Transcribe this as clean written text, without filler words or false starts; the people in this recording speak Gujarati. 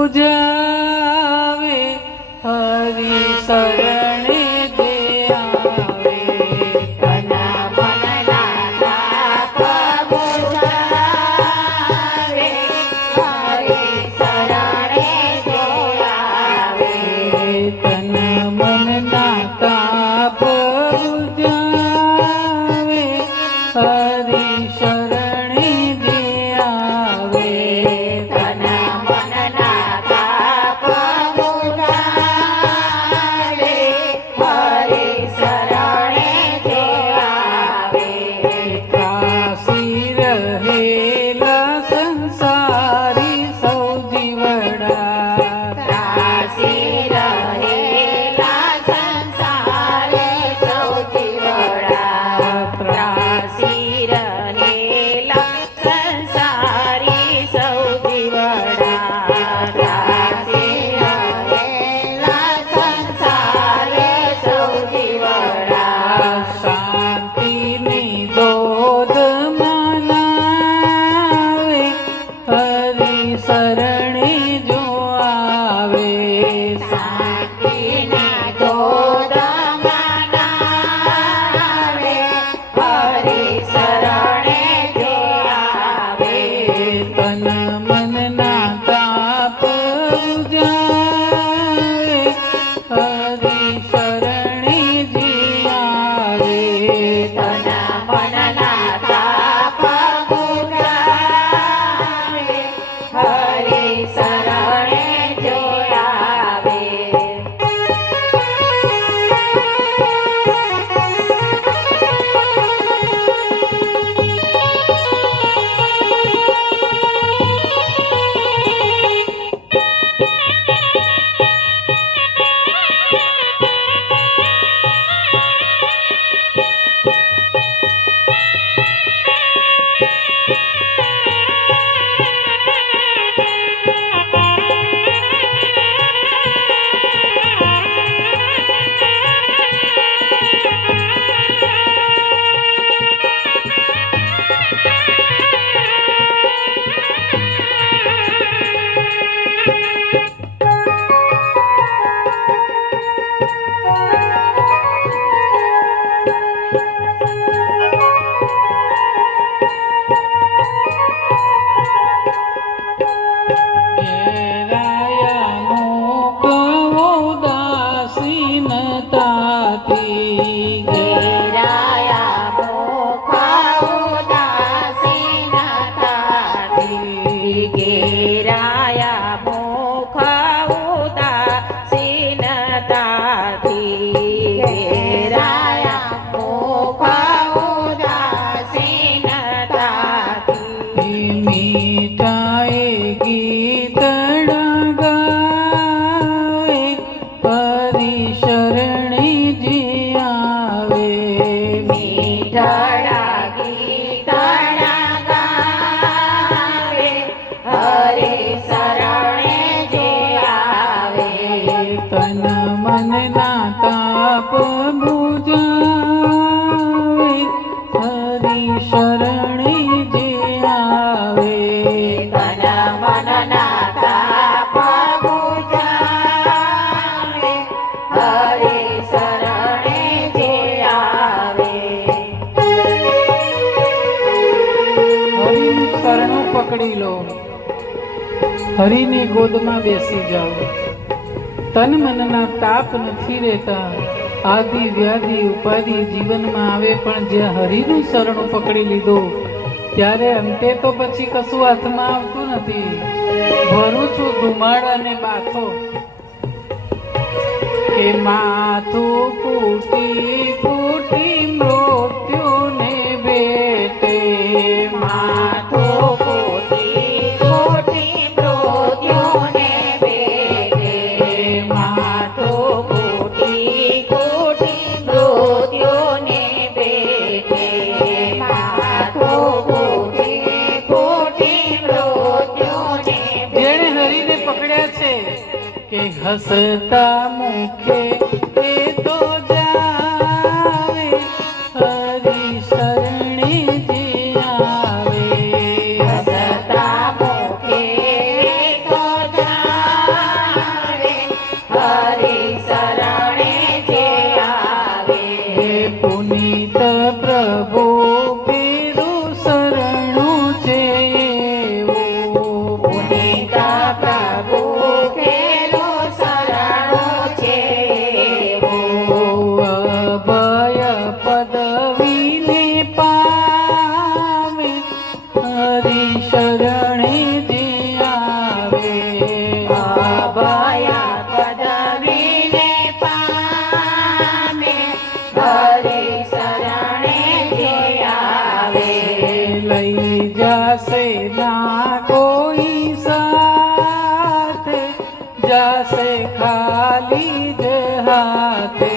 બુજાવે હરિ શરણે જે આવે તન મનના તાપ બુઝાવે હરિ શરણે જે આવે તન મનના તાપ બુજાવે હરિ શરણે જે આવે તન મનના તાપ બુઝાવે હરિ શરણે જે આવે ત્રાસી રહેલા સંસારી સૌ જીવડા ત્રાસી રહેલા સંસારે સૌથી વડા ત્રાસી રહેલા સંસારી સૌથી વડા ત્રાસી રહેલા સંસારે સૌથી વડા શાંતિની દોધ મનાવે હરિ શરણે જો આવે શાંતિની ગોદ મનાવે હરિ શરણે જે આવે તન મનના તાપ બુજાવે હરિ શરણે જે આવે તન મનના તાપ બુઝાવે હરિ શરણે જે આવે ઘેરાયા મુખ ઉદાસીનતાથી ઘેરાયા મુખ ઉદાસીનતાથી ઘેરાયા મુખ ઉદાસીનતાથી મીઠાએ ગીતડા ગાવે હરિ શરણે જે આવે મીઠડા ગીતડા ગાવે હરિ શરણે જે આવે તન મનના તાપ બુજાવે હરિ શરણે જે આવે તન મનના તાપ બુઝાવે હરિ શરણે જે આવે હરિનું શરણું પકડી લો હરિની ગોદમાં બેસી જાઓ તન મનના તાપ નથી રહેતા આદિ વ્યાધિ ઉપાધિ જીવનમાં આવે પણ જ્યાં હરિનું શરણું પકડી લીધું ત્યારે અંતે તો પછી કશું હાથમાં આવતું નથી ભરું છું ધુમાડ અને બાથો કે માથું કૂટી કૂટી મૃત્યુને ભેટે માથું કોટી કોટી મૃત્યુને ભેટે માથું કોટી કોટી મૃત્યુને ભેટે માથું કોટી કોટી મૃત્યુને જેણે હરિને પકડ્યા છે કે હસતા મુખે એ તો જાવે હરિ શરણે જે આવે હસતા મુખે તો જા હરી શરણે જે આવે અભયા પદવીને પામે હરી શરણે જે આવે લઈ જાશે ના કોઈ સાથ જાશે ખાલી જ હાથે